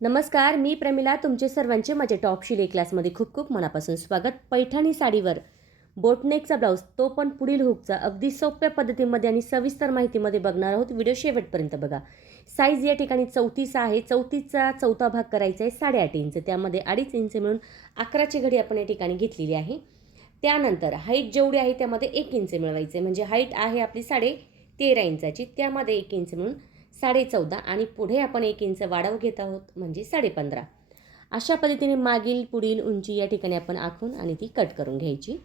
नमस्कार मी प्रमिला तुमचे सर्वांचे माझ्या टॉप शिले क्लासमध्ये खूप खूप मनापासून स्वागत. पैठणी साडीवर बोटनेकचा ब्लाऊज तो पण पुढील हुकचा अगदी सोप्या पद्धतीमध्ये आणि सविस्तर माहितीमध्ये बघणार आहोत. व्हिडिओ शेवटपर्यंत बघा. साईज या ठिकाणी चौतीस आहे. चौतीसचा चौथा भाग करायचा आहे साडेआठ इंच. त्यामध्ये अडीच इंच मिळून अकराची घडी आपण या ठिकाणी घेतलेली आहे. त्यानंतर हाईट जेवढी आहे त्यामध्ये एक इंच मिळवायचे. म्हणजे हाईट आहे आपली साडे तेरा इंचाची. त्यामध्ये एक इंच मिळून साडे चौदा आणि पुढे आपण एक इंच वाढव घेत आहोत म्हणजे साडेपंधरा. अशा पद्धतीने मागील पुढील उंची या ठिकाणी आपण आखून आणि ती कट करून घ्यायची.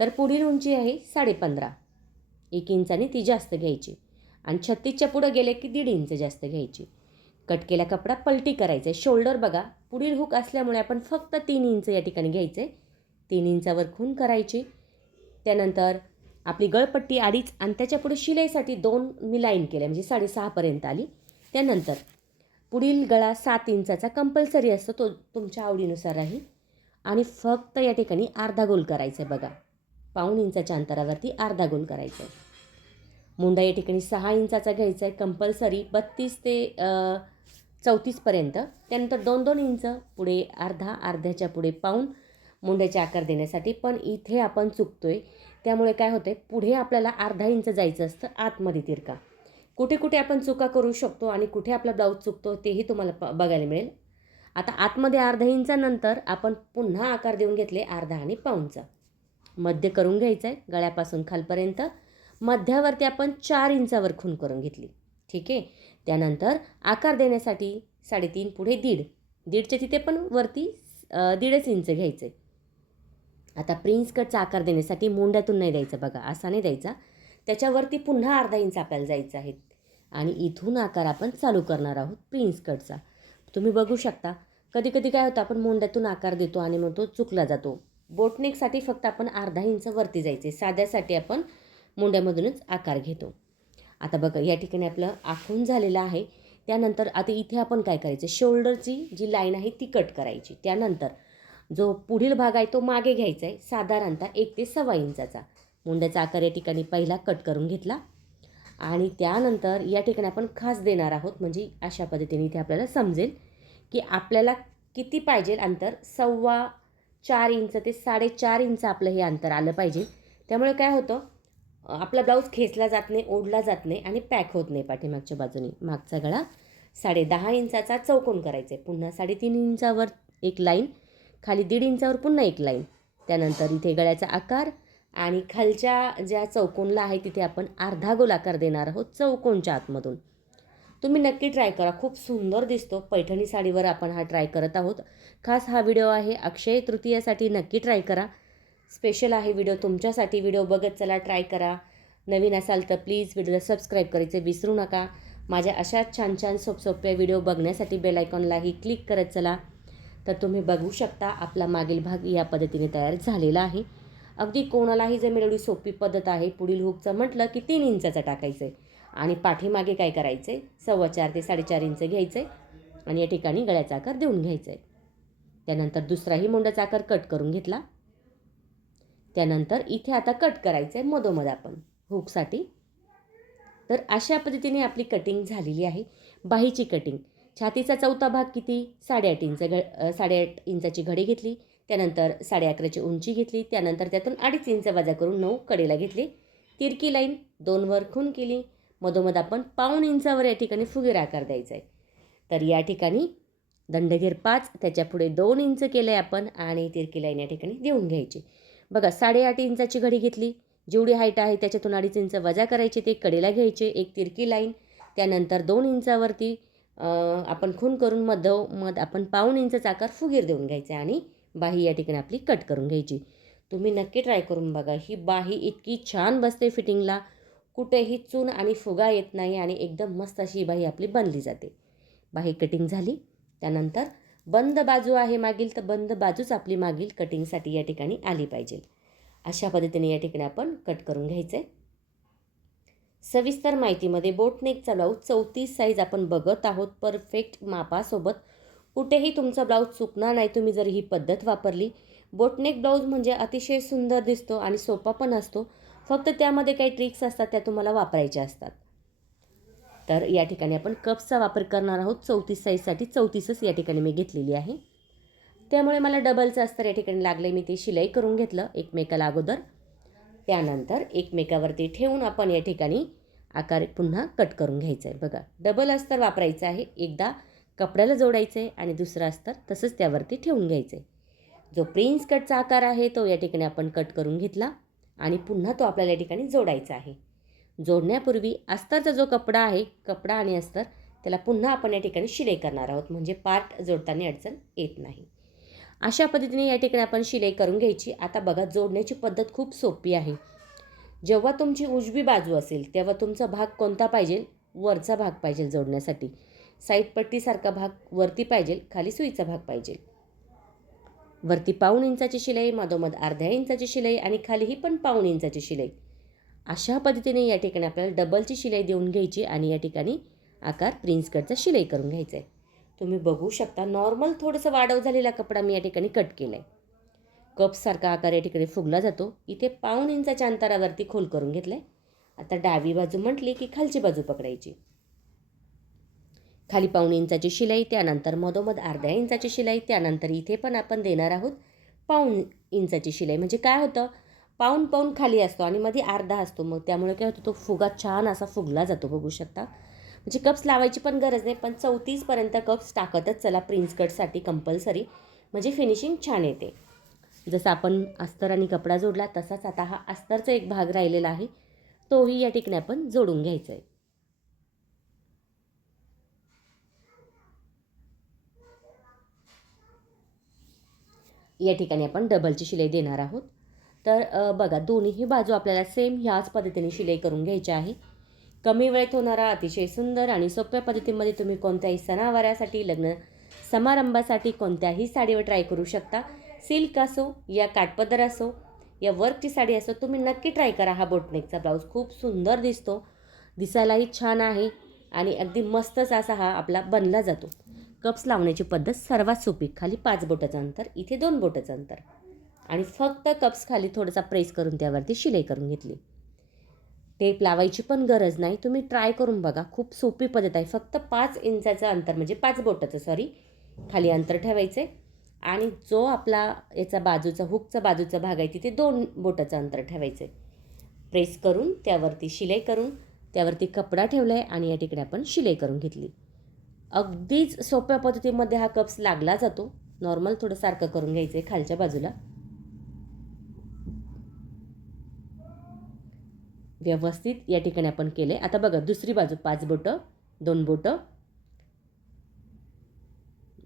तर पुढील उंची आहे साडेपंधरा. एक इंचाने ती जास्त घ्यायची. आणि छत्तीसच्या पुढं गेले की दीड इंच जास्त घ्यायची. कट केला कपडा पलटी करायचा. आहे शोल्डर बघा पुढील हुक असल्यामुळे आपण फक्त तीन इंच या ठिकाणी घ्यायचं. आहे तीन इंचावर खून करायची. त्यानंतर आपली गळपट्टी आडीच आणि त्याच्या पुढे शिलाईसाठी दोन मी लाईन केल्या म्हणजे साडेसहापर्यंत आली. त्यानंतर पुढील गळा सात इंचाचा कंपल्सरी असतो तो तुमच्या आवडीनुसार राहील. आणि फक्त या ठिकाणी अर्धा गोल करायचा आहे बघा. पाऊण इंचाच्या अंतरावरती अर्धा गोल करायचा आहे मुंडा या ठिकाणी सहा इंचाचा घ्यायचा आहे कंपल्सरी बत्तीस ते चौतीसपर्यंत त्यानंतर दोन दोन इंच पुढे अर्धा अर्ध्याच्या पुढे पाहून मुंड्याचे आकार देण्यासाठी पण इथे आपण चुकतो आहे त्यामुळे काय होतं आहे पुढे आपल्याला अर्धा इंच जायचं असतं आतमध्ये तिरका. कुठे कुठे आपण चुका करू शकतो आणि कुठे आपला ब्लाऊज चुकतो तेही तुम्हाला प बघायला मिळेल. आता आतमध्ये अर्धा इंचानंतर आपण पुन्हा आकार देऊन घेतले अर्धा आणि पाऊनचा मध्य करून घ्यायचं आहे गळ्यापासून खालपर्यंत. मध्यावरती आपण चार इंचावर खून करून घेतली. ठीक आहे? त्यानंतर आकार देण्यासाठी साडेतीन पुढे दीड. दीडच्या तिथे पण वरती दीडच इंच घ्यायचं आहे आता प्रिन्स कटचा आकार देण्यासाठी मोंड्यातून नाही द्यायचा बघा असा नाही द्यायचा. त्याच्यावरती पुन्हा अर्धा इंच आपल्याला जायचं आहे. आणि इथून आकार आपण चालू करणार आहोत प्रिन्स कटचा तुम्ही बघू शकता कधी कधी काय होतं आपण मोंड्यातून आकार देतो आणि मग तो चुकला जातो. बोटनेकसाठी फक्त आपण अर्धा इंच वरती जायचे साध्यासाठी आपण मोंड्यामधूनच आकार घेतो. आता बघा या ठिकाणी आपलं आखून झालेलं आहे. त्यानंतर आता इथे आपण काय करायचं शोल्डरची जी लाईन आहे ती कट करायची. त्यानंतर जो पुढील भाग आहे तो मागे घ्यायचा आहे साधारणतः एक ते सव्वा इंचाचा. मुंड्याचा आकार या ठिकाणी पहिला कट करून घेतला. आणि त्यानंतर या ठिकाणी आपण खास देणार आहोत म्हणजे अशा पद्धतीने इथे आपल्याला समजेल की आपल्याला किती पाहिजे अंतर सव्वा चार इंच ते साडेचार इंच आपलं हे अंतर आलं पाहिजे. त्यामुळे काय होतं आपला ब्लाऊज खेचला जात नाही ओढला जात नाही आणि पॅक होत नाही पाठीमागच्या बाजूने. मागचा गळा साडे दहा इंचाचा चौकोन करायचा आहे. पुन्हा साडेतीन इंचावर एक लाईन खाली दीड इंचावर पुन्हा एक लाईन. त्यानंतर इथे गळ्याचा आकार आणि खालच्या ज्या चौकोनला आहे तिथे आपण अर्धा गोलाकार देणार आहोत चौकोनच्या आतमधून. तुम्ही नक्की ट्राय करा. खूप सुंदर दिसतो. पैठणी साडीवर आपण हा ट्राय करत आहोत. खास हा व्हिडिओ आहे अक्षय तृतीयासाठी. नक्की ट्राय करा. स्पेशल आहे व्हिडिओ तुमच्यासाठी. व्हिडिओ बघत चला ट्राय करा. नवीन असाल तर प्लीज व्हिडिओला सबस्क्राईब करायचे विसरू नका. माझ्या अशाच छान छान सोपसोप्या व्हिडिओ बघण्यासाठी बेल आयकॉनलाही क्लिक करत चला. तर तुम्ही बघू शकता आपला मागील भाग या पद्धतीने तयार झालेला आहे. अगदी कोणालाही जर एवढी सोपी पद्धत आहे पुढील हुकचं म्हटलं की तीन इंचाचं टाकायचं आहे आणि पाठीमागे काय करायचं आहे सव्वा चार ते साडेचार इंच घ्यायचं आहे आणि या ठिकाणी गळ्याचा आकार देऊन घ्यायचा आहे त्यानंतर दुसराही मुंडाचा आकार कट करून घेतला. त्यानंतर इथे आता कट करायचं आहे मधोमध आपण हुकसाठी तर अशा पद्धतीने आपली कटिंग झालेली आहे. बाहीची कटिंग छातीचा चौथा भाग किती? साडेआठ इंच घ साडेआठ इंचाची घडी घेतली. त्यानंतर साडे अकराची उंची घेतली. त्यानंतर त्यातून अडीच इंच वजा करून नऊ कडेला घेतली. तिरकी लाईन दोनवर खून केली. मधोमध आपण पाऊण इंचावर या ठिकाणी फुगेर आकार द्यायचा आहे तर या ठिकाणी दंडघेर पाच त्याच्यापुढे दोन इंच केलं आहे आपण आणि तिरकी लाईन या ठिकाणी देऊन घ्यायची. बघा साडेआठ इंचाची घडी घेतली. जेवढी हाईट आहे त्याच्यातून अडीच इंच वजा करायचे ते कडेला घ्यायचे. एक तिरकी लाईन त्यानंतर दोन इंचावरती आपण खून करून मध मध आपण पाऊण इंचचा आकार फुगीर देऊन घ्यायचा आणि बाही या ठिकाणी आपली कट करून घ्यायची. तुम्ही नक्की ट्राय करून बघा. ही बाही इतकी छान बसते फिटिंगला. कुठेही चून आणि फुगा येत नाही आणि एकदम मस्त अशी ही बाही आपली बनली जाते. बाही कटिंग झाली. त्यानंतर बंद बाजू आहे मागील तर बंद बाजूच आपली मागील कटिंगसाठी या ठिकाणी आली पाहिजे. अशा पद्धतीने या ठिकाणी आपण कट करून घ्यायचं. आहे सविस्तर माहितीमध्ये बोटनेकचा ब्लाऊज चौतीस साईज आपण बघत आहोत. परफेक्ट मापासोबत. कुठेही तुमचा ब्लाऊज चुकणार नाही तुम्ही जर ही पद्धत वापरली. बोटनेक ब्लाऊज म्हणजे अतिशय सुंदर दिसतो आणि सोपा पण असतो. फक्त त्यामध्ये काही ट्रिक्स असतात त्या तुम्हाला वापरायच्या असतात. तर या ठिकाणी आपण कप्सचा वापर करणार आहोत. चौतीस साईजसाठी चौतीसच या ठिकाणी मी घेतलेली आहे. त्यामुळे मला डबलचं अस्तर या ठिकाणी लागलं मी ते शिलाई करून घेतलं एकमेकाला अगोदर. त्यानंतर एकमेकावरती ठेवून आपण या ठिकाणी आकार पुन्हा कट करून घ्यायचं आहे बघा डबल अस्तर वापरायचं आहे. एकदा कपड्याला जोडायचं आहे आणि दुसरं अस्तर तसंच त्यावरती ठेवून घ्यायचं आहे जो प्रिन्स कटचा आकार आहे तो या ठिकाणी आपण कट करून घेतला आणि पुन्हा तो आपल्याला या ठिकाणी जोडायचा आहे. जोडण्यापूर्वी अस्तरचा जो कपडा आहे कपडा आणि अस्तर त्याला पुन्हा आपण या ठिकाणी शिलाई करणार आहोत. म्हणजे पार्ट जोडताना अडचण येत नाही. अशा पद्धतीने या ठिकाणी आपण शिलाई करून घ्यायची. आता बघा जोडण्याची पद्धत खूप सोपी आहे. जेव्हा तुमची उजवी बाजू असेल तेव्हा तुमचा भाग कोणता पाहिजे? वरचा भाग पाहिजे जोडण्यासाठी. साईड पट्टीसारखा भाग वरती पाहिजे खाली सुईचा भाग पाहिजे. वरती पाऊण इंचाची शिलाई मधोमध अर्ध्या इंचाची शिलाई आणि खालीही पण पाऊण इंचाची शिलाई. अशा पद्धतीने या ठिकाणी आपल्याला डबलची शिलाई देऊन घ्यायची आणि या ठिकाणी आकार प्रिन्स कटचा शिलाई करून घ्यायचा आहे. तुम्ही बघू शकता. नॉर्मल थोडंसं वाढव झालेला कपडा मी या ठिकाणी कट केला आहे कपसारखा आकार या ठिकाणी फुगला जातो. इथे पाऊण इंचाच्या अंतरावरती खोल करून घेतलं आहे आता डावी बाजू म्हटली की खालची बाजू पकडायची. खाली पाऊण इंचाची शिलाई त्यानंतर मधोमध अर्ध्या इंचाची शिलाई त्यानंतर इथे पण आपण देणार आहोत पाऊण इंचाची शिलाई. म्हणजे काय होतं? पाऊण पाऊण खाली असतो आणि मध्ये अर्धा असतो. मग त्यामुळे काय होतं? तो फुगा छान असा फुगला जातो. बघू शकता. म्हणजे कप्स लावायची पण गरज नाही पण चौतीसपर्यंत कप्स टाकतच चला प्रिन्स कटसाठी कंपल्सरी म्हणजे फिनिशिंग छान येते. जसं आपण अस्तर आणि कपडा जोडला तसाच आता हा अस्तरचा एक भाग राहिलेला आहे. तोही या ठिकाणी आपण जोडून घ्यायचा आहे या ठिकाणी आपण डबलची शिलाई देणार आहोत. तर बघा दोन्हीही बाजू आपल्याला सेम ह्याच पद्धतीने शिलाई करून घ्यायची आहे. कमी वेळेत होणारा अतिशय सुंदर आणि सोप्या पद्धतीमध्ये तुम्ही कोणत्याही सणावारासाठी लग्न समारंभासाठी कोणत्याही साडीवर ट्राय करू शकता. सिल्क असो या काठपदर असो या वर्कची साडी असो तुम्ही नक्की ट्राय करा. हा बोटनेकचा ब्लाऊज खूप सुंदर दिसतो. दिसायलाही छान आहे आणि अगदी मस्तच असा हा आपला बनला जातो. कप्स लावण्याची पद्धत सर्वात सोपी. खाली पाच बोटाचं अंतर इथे दोन बोटाचं अंतर. आणि फक्त कप्स खाली थोडासा प्रेस करून त्यावरती शिलाई करून घेतली. टेप लावायची पण गरज नाही. तुम्ही ट्राय करून बघा. खूप सोपी पद्धत आहे. फक्त पाच इंचाचं अंतर म्हणजे पाच बोटाचं सॉरी खाली अंतर ठेवायचं आहे आणि जो आपला याचा बाजूचा हुकचा बाजूचा भाग आहे तिथे दोन बोटाचं अंतर ठेवायचं आहे प्रेस करून त्यावरती शिलाई करून त्यावरती कपडा ठेवला आहे आणि या ठिकाणी आपण शिलाई करून घेतली. अगदीच सोप्या पद्धतीमध्ये हा कप्स लागला जातो. नॉर्मल थोडं सारखं करून घ्यायचं आहे खालच्या बाजूला. व्यवस्थित या ठिकाणी आपण केले. आता बघा दुसरी बाजू पाच बोटं दोन बोटं.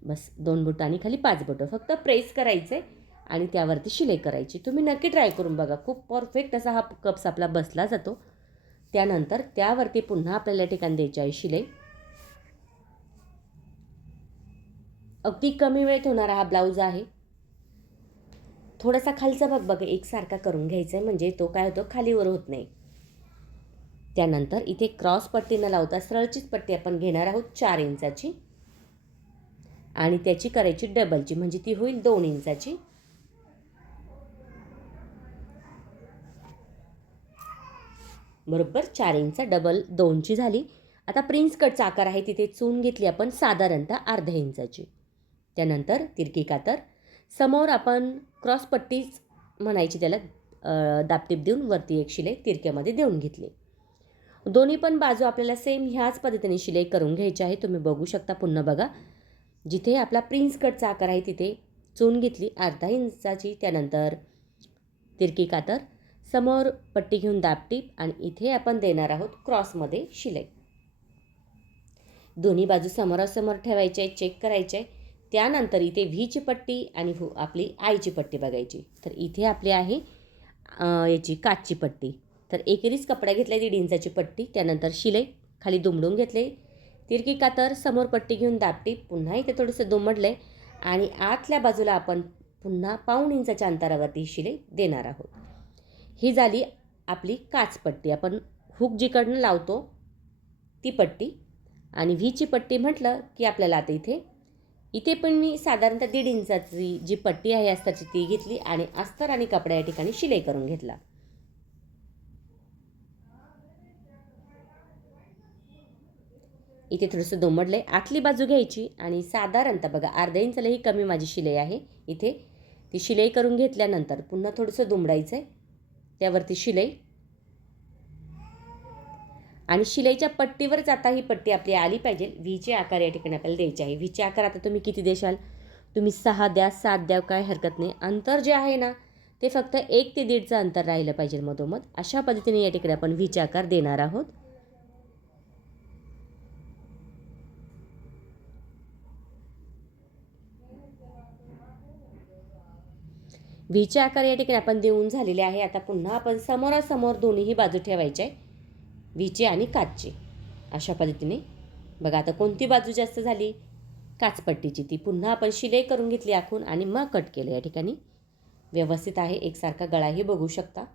बस दोन बोटं आणि खाली पाच बोटं. फक्त प्रेस करायचे आणि त्यावरती शिलाई करायची. तुम्ही नक्की ट्राय करून बघा. खूप परफेक्ट असा हा कप्स आपला बसला जातो. त्यानंतर त्यावरती पुन्हा आपल्याला या ठिकाणी द्यायची आहे शिलाई. अगदी कमी वेळेत होणारा हा ब्लाऊज आहे. थोडासा खालचा भाग बघा एकसारखा करून घ्यायचा आहे. म्हणजे तो काय होतो खालीवर होत नाही. त्यानंतर इथे क्रॉस पट्टी न लावता सरळचीच पट्टी आपण घेणार आहोत चार इंचाची. आणि त्याची करायची डबलची म्हणजे ती होईल दोन इंचाची. बरोबर चार इंच डबल दोनची झाली. आता प्रिन्स कटचा आकार आहे तिथे चून घेतली आपण साधारणतः अर्ध्या इंचाची. त्यानंतर तिरकी कातर. समोर आपण क्रॉस पट्टीच म्हणायची त्याला दापटीप देऊन वरती एक शिलाई तिरक्यामध्ये देऊन घेतली. दोन्ही पण बाजू आपल्याला सेम ह्याच पद्धतीने शिलाई करून घ्यायची आहे. तुम्ही बघू शकता पुन्हा बघा. जिथे आपला प्रिन्स कटचा आकार आहे तिथे चून घेतली अर्धा इंचाची त्यानंतर तिरकी कातर समोर पट्टी घेऊन दापटीप आणि इथे आपण देणार आहोत क्रॉसमध्ये शिलाई. दोन्ही बाजू समोरासमोर ठेवायचे आहे चेक करायचे आहे त्यानंतर इथे व्हीची पट्टी आणि आपली आईची पट्टी बघायची. तर इथे आपली आहे याची काचची पट्टी. तर एकेरीच कपडा घेतला दीड इंचाची पट्टी त्यानंतर शिलाई खाली दुमडून घेतले. तिरकी कातर समोर पट्टी घेऊन दापटी पुन्हा इथे थोडंसं दुमडले आणि आतल्या बाजूला आपण पुन्हा पाऊण इंचाच्या अंतरावरती ही शिलाई देणार आहोत. ही झाली आपली काचपट्टी आपण हुक जिकडनं लावतो ती पट्टी. आणि व्हीची पट्टी म्हटलं की आपल्याला आता इथे इथे पण मी साधारणतः दीड इंचाची जी पट्टी आहे अस्तरची ती घेतली आणि अस्तर आणि कपडा या ठिकाणी शिलाई करून घेतला. इथे थोडंसं दोमडलं आहे आतली बाजू घ्यायची आणि साधारणतः बघा अर्ध्या इंचालाही कमी माझी शिलाई आहे इथे. ती शिलाई करून घेतल्यानंतर पुन्हा थोडंसं दुमडायचं आहे त्यावरती शिलाई. आणि शिलाईच्या पट्टीवरच आता ही पट्टी आपली आली पाहिजे. व्हीचे आकार या ठिकाणी आपल्याला द्यायचे आहे. व्हीचे आकार आता तुम्ही किती देशाल? तुम्ही सहा द्या सात द्या काय हरकत नाही. अंतर जे आहे ना ते फक्त एक ते दीडचं अंतर राहिलं पाहिजे मधोमध. अशा पद्धतीने या ठिकाणी आपण व्हीचे आकार देणार आहोत. व्हीचे आकार या ठिकाणी आपण देऊन झालेले आहे. आता पुन्हा आपण समोरासमोर दोन्हीही बाजू ठेवायचे आहे व्हीचे आणि काचचे. अशा पद्धतीने. बघा आता कोणती बाजू जास्त झाली? काचपट्टीची. ती पुन्हा आपण शिलाई करून घेतली आखून आणि मग कट केलं या ठिकाणी. व्यवस्थित आहे. एकसारखा गळाही बघू शकता.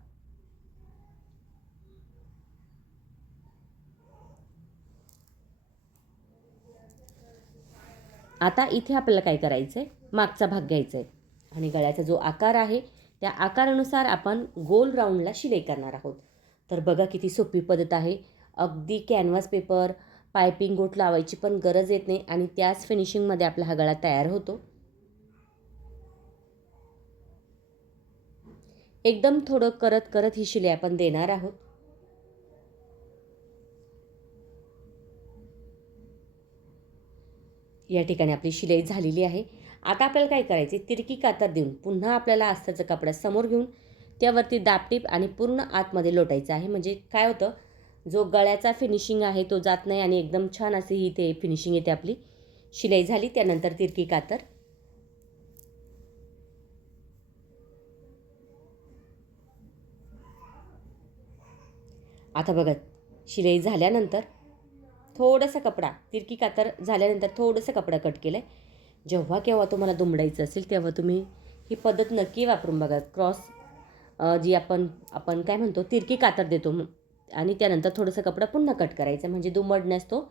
आता इथे आपल्याला काय करायचं आहे मागचा भाग घ्यायचा आहे आणि गळ्याचा जो आकार आहे त्या आकारानुसार आपण गोल राऊंडला शिलाई करणार आहोत. तर बघा किती सोपी पद्धत आहे. अगदी कॅनव्हास पेपर पायपिंग गोट लावायची पण गरज येत नाही आणि त्याच फिनिशिंगमध्ये आपला हा गळा तयार होतो. एकदम थोडं करत करत ही शिलाई आपण देणार आहोत. या ठिकाणी आपली शिलाई झालेली आहे. आता आपल्याला काय करायचे? तिरकी कातर देऊन पुन्हा आपल्याला अस्ताचा कपडा समोर घेऊन त्यावरती दापटीप आणि पूर्ण आतमध्ये लोटायचं आहे. म्हणजे काय होतं? जो गळ्याचा फिनिशिंग आहे तो जात नाही आणि एकदम छान अशी ही ते फिनिशिंग येते आपली. शिलाई झाली त्यानंतर तिरकी कातर आता बघा शिलाई झाल्यानंतर थोडासा कपडा तिरकी कातर झाल्यानंतर थोडंसं कपडा कट केलं आहे जेव्हा केव्हा तुम्हाला दुमडायचं असेल तेव्हा तुम्ही ही पद्धत नक्की वापरून बघा. क्रॉस जी आपण आपण काय म्हणतो तिरकी कातर देतो आणि त्यानंतर थोडंसं कपडा पुन्हा कट करायचं. म्हणजे दुमडण्यास तो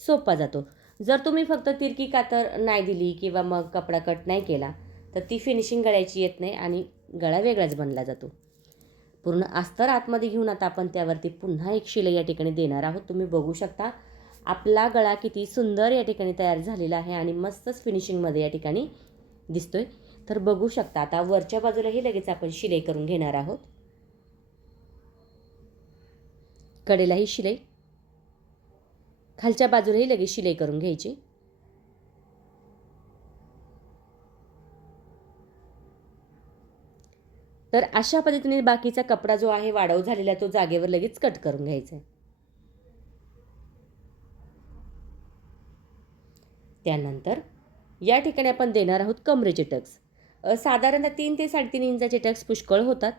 सोपा जातो. जर तुम्ही फक्त तिरकी कातर नाही दिली किंवा मग कपडा कट नाही केला तर ती फिनिशिंग गळ्याची येत नाही आणि गळा वेगळाच बनला जातो. पूर्ण अस्तर आतमध्ये घेऊन आता आपण त्यावरती पुन्हा एक शिलाई या ठिकाणी देणार आहोत. तुम्ही बघू शकता आपला गळा किती सुंदर या ठिकाणी तयार झालेला आहे आणि मस्तच फिनिशिंगमध्ये या ठिकाणी दिसतोय. तर बघू शकता आता वरच्या बाजूलाही लगेच आपण शिलाई करून घेणार आहोत. कडेलाही शिलाई. खालच्या बाजूलाही लगेच शिलाई करून घ्यायची. तर अशा पद्धतीने बाकीचा कपडा जो आहे वाढव झालेला तो जागेवर लगेच कट करून घ्यायचा आहे. त्यानंतर या ठिकाणी आपण देणार आहोत कमरेचे टक्स. साधारणतः तीन ते साडेतीन इंचाचे टक्स पुष्कळ होतात.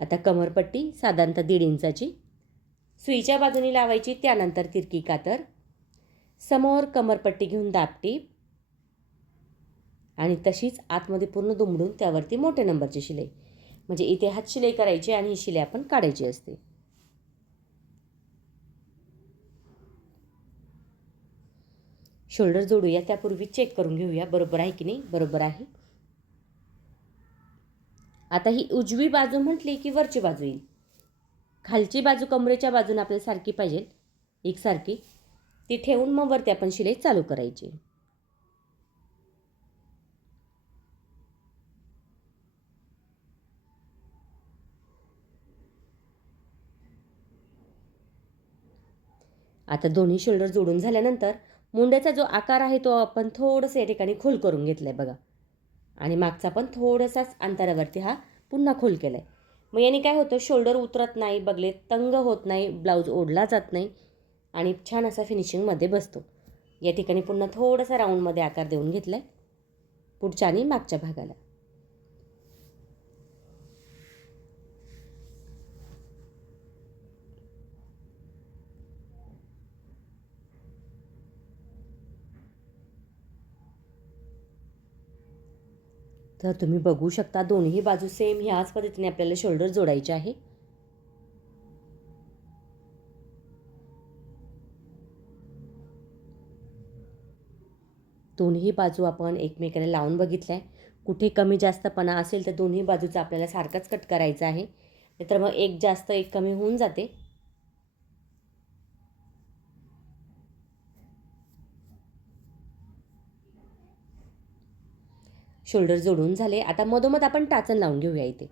आता कमरपट्टी साधारणतः दीड इंचाची. सुईच्या बाजूने लावायची त्यानंतर तिरकी कातर. समोर कमरपट्टी घेऊन दापटी. आणि तशीच आतमध्ये पूर्ण दुमडून त्यावरती मोठ्या नंबरची शिलाई. म्हणजे इथे हात शिलाई करायची आणि ही शिलाई आपण काढायची असते. शोल्डर जोडूया त्यापूर्वी चेक करून घेऊया बरोबर आहे की नाही? बरोबर आहे. आता ही उजवी बाजू म्हटली की वरची बाजू येईल. खालची बाजू कमरेच्या बाजूने आपल्याला सारखी पाहिजे एकसारखी. ती ठेवून मग वरती आपण शिलाई चालू करायची. आता दोन्ही शोल्डर जोडून झाल्यानंतर मुंड्याचा जो आकार आहे तो आपण थोडंसं या ठिकाणी खोल करून घेतला आहे बघा. आणि मागचा पण थोडासाच अंतरावरती हा पुन्हा खोल केला आहे मग याने काय होतं? शोल्डर उतरत नाही बगले तंग होत नाही ब्लाऊज ओढला जात नाही आणि छान असा फिनिशिंगमध्ये बसतो. या ठिकाणी पुन्हा थोडासा राऊंडमध्ये आकार देऊन घेतला आहे पुढच्या आणि मागच्या भागाला. तर तुम्ही बघू शकता दोन्ही बाजू सेम ह्याच पद्धतीने आपल्याला शोल्डर जोडायचे आहे. दोन्ही बाजू आपण एकमेकाला लावून बघितल्या. कुठे कमी जास्तपणा असेल तर दोन्ही बाजूचा आपल्याला सारखाच कट करायचा आहे. नाहीतर मग एक जास्त एक कमी होऊन जाते. शोल्डर जोडून झाले. आता मधोमध आपण टाचण लावून घेऊया इथे.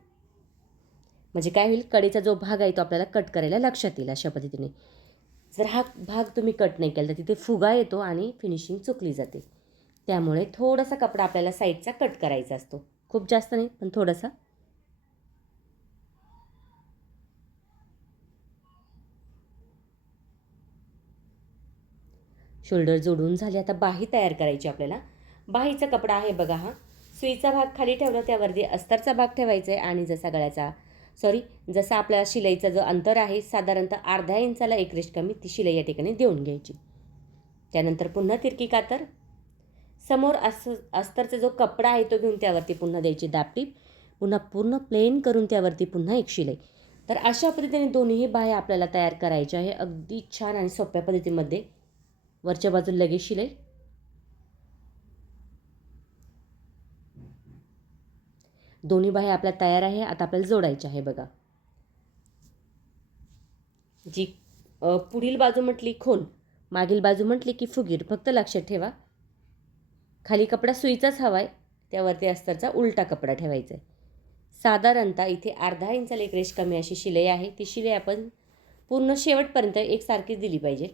म्हणजे काय होईल? कडेचा जो भाग आहे तो आपल्याला कट करायला लक्षात येईल अशा पद्धतीने. जर हा भाग तुम्ही कट नाही केला तर तिथे फुगा येतो आणि फिनिशिंग चुकली जाते. त्यामुळे थोडासा कपडा आपल्याला साईडचा कट करायचा असतो. खूप जास्त नाही पण थोडासा. शोल्डर जोडून झाले. आता बाही तयार करायची आपल्याला. बाहीचा कपडा आहे बघा हा. सुईचा भाग खाली ठेवला त्यावरती अस्तरचा भाग ठेवायचा आहे आणि जसा गळ्याचा सॉरी जसा आपला शिलाईचा जो अंतर आहे साधारणतः अर्ध्या इंचाला एक रेष कमी ती शिलाई या ठिकाणी देऊन घ्यायची. त्यानंतर पुन्हा तिरकी कातर. समोर अस अस्तरचा जो कपडा आहे तो घेऊन त्यावरती पुन्हा द्यायची दापटीप पुन्हा पूर्ण प्लेन करून त्यावरती पुन्हा एक शिलाई. तर अशा पद्धतीने दोन्ही बाह्या आपल्याला तयार करायच्या आहे. अगदी छान आणि सोप्या पद्धतीमध्ये. वरच्या बाजूला लगेच शिलाई. दोन्ही बाह्या आपल्या तयार आहे आता आपल्याला जोडायच्या आहे बघा. जी पुढील बाजू म्हटली खोल मागील बाजू म्हटली की फुगीर. फक्त लक्षात ठेवा. खाली कपडा सुईचाच हवा आहे त्यावरती अस्तरचा उलटा कपडा ठेवायचा आहे साधारणतः इथे अर्धा इंचाला एक रेश कमी अशी शिलाई आहे. ती शिलाई आपण पूर्ण शेवटपर्यंत एकसारखीच दिली पाहिजे.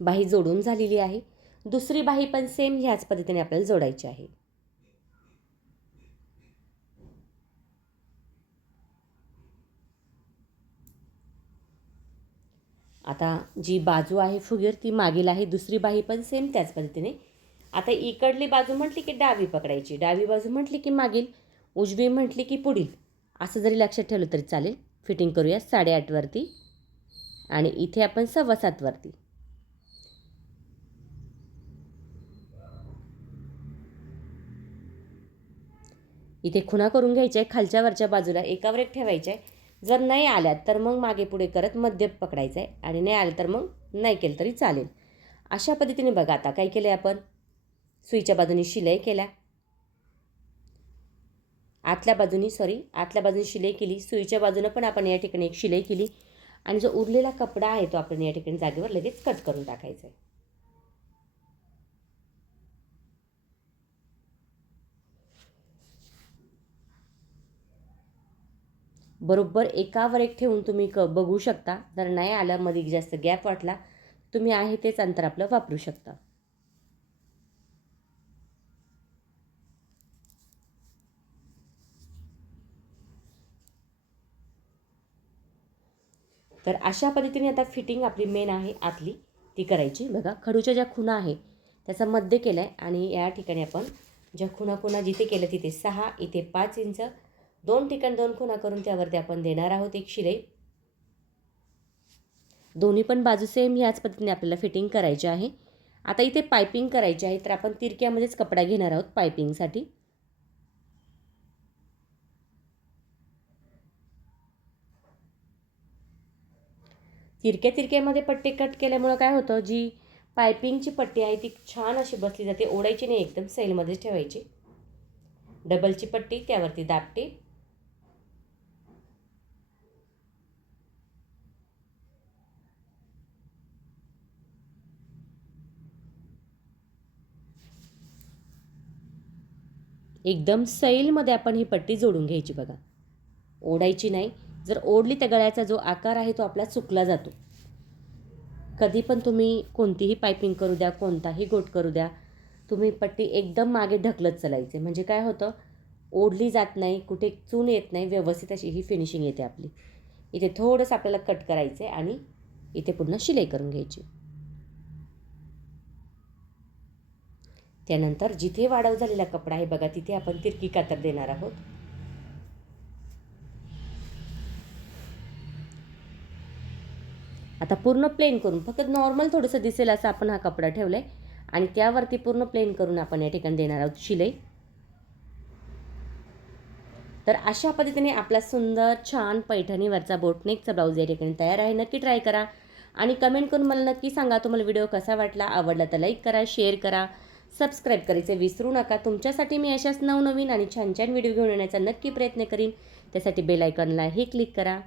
बाही जोडून झालेली आहे. दुसरी बाही पण सेम ह्याच पद्धतीने आपल्याला जोडायची आहे. आता जी बाजू आहे फुगीर ती मागील आहे दुसरी बाही पण सेम त्याच पद्धतीने. आता इकडली बाजू म्हटली की डावी पकडायची. डावी बाजू म्हटली की मागील उजवी म्हटली की पुढील. असं जरी लक्षात ठेवलं तरी चालेल. फिटिंग करूया साडेआठवरती आणि इथे आपण सव्वा सातवरती इथे खुणा करून घ्यायच्या आहे खालच्या वरच्या बाजूला एकावर एक ठेवायच्या. आहे जर नाही आल्यात तर मग मागे पुढे करत मध्य पकडायचं आहे आणि नाही आलं तर मग नाही केलं तरी चालेल. अशा पद्धतीने बघा आता काय केलं आहे आपण. सुईच्या बाजूनी शिलाई केल्या. आतल्या बाजूनी सॉरी आतल्या बाजूनी शिलाई केली. सुईच्या बाजूनं पण आपण या ठिकाणी एक शिलाई केली. आणि जो उरलेला कपडा आहे तो आपण या ठिकाणी जागेवर लगेच कट करून टाकायचा आहे बरोबर एकावर एक ठेवून तुम्ही क बघू शकता. जर नाही आलं मध्ये जास्त गॅप वाटला तुम्ही आहे तेच अंतर आपलं वापरू शकता. तर अशा पद्धतीने आता फिटिंग आपली मेन आहे आतली. ती करायची. बघा खडूच्या ज्या खुणा आहे त्याचा मध्य केला आहे आणि या ठिकाणी आपण ज्या खुणा खुणा जिथे केल्या तिथे सहा इथे पाच इंच दोन ठिकाण दोन खुणा करून त्यावरती आपण देणार आहोत एक शिलाई. दोन्ही पण बाजू सेम ह्याच पद्धतीने आपल्याला फिटिंग करायची आहे. आता इथे पायपिंग करायची आहे तर आपण तिरक्यामध्येच कपडा घेणार आहोत पायपिंगसाठी तिरक्या तिरक्यामध्ये पट्टे कट केल्यामुळं काय होतं जी पायपिंगची पट्टी आहे ती छान अशी बसली जाते ओढायची नाही एकदम सैलमध्येच ठेवायची. डबलची पट्टी त्यावरती दापटी. एकदम सैलमध्ये आपण ही पट्टी जोडून घ्यायची बघा. ओढायची नाही. जर ओढली तर गळ्याचा जो आकार आहे तो आपला चुकला जातो. कधी पण तुम्ही कोणतीही पायपिंग करू द्या कोणताही गोट करू द्या तुम्ही पट्टी एकदम मागे ढकलत चालायचे. म्हणजे काय होतं? ओढली जात नाही कुठे चून येत नाही व्यवस्थित अशी ही फिनिशिंग येते आपली. इथे थोडंसं आपल्याला कट करायचं आहे आणि इथे पुन्हा शिलाई करून घ्यायची. त्यानंतर जिथे वाढव झालेला कपडा आहे बघा तिथे आपण तिरकी कातर देणार आहोत. आता पूर्ण प्लेन करून फक्त नॉर्मल थोडंसं दिसेल असं आपण हा कपडा ठेवला आहे आणि त्यावरती पूर्ण प्लेन करून आपण या ठिकाणी देणार आहोत शिलाई. तर अशा पद्धतीने आपला सुंदर छान पैठणीवरचा बोटनेकचा ब्लाऊज या ठिकाणी तयार आहे. नक्की ट्राय करा. आणि कमेंट करून मला नक्की सांगा तुम्हाला व्हिडिओ कसा वाटला. आवडला तर लाईक करा शेअर करा. सबस्क्राईब करायचे विसरू नका. तुमच्यासाठी मी अशाच नवनवीन आणि छान छान व्हिडिओ घेऊन येण्याचा नक्की प्रयत्न करीन. त्यासाठी बेल आयकॉनलाही क्लिक करा.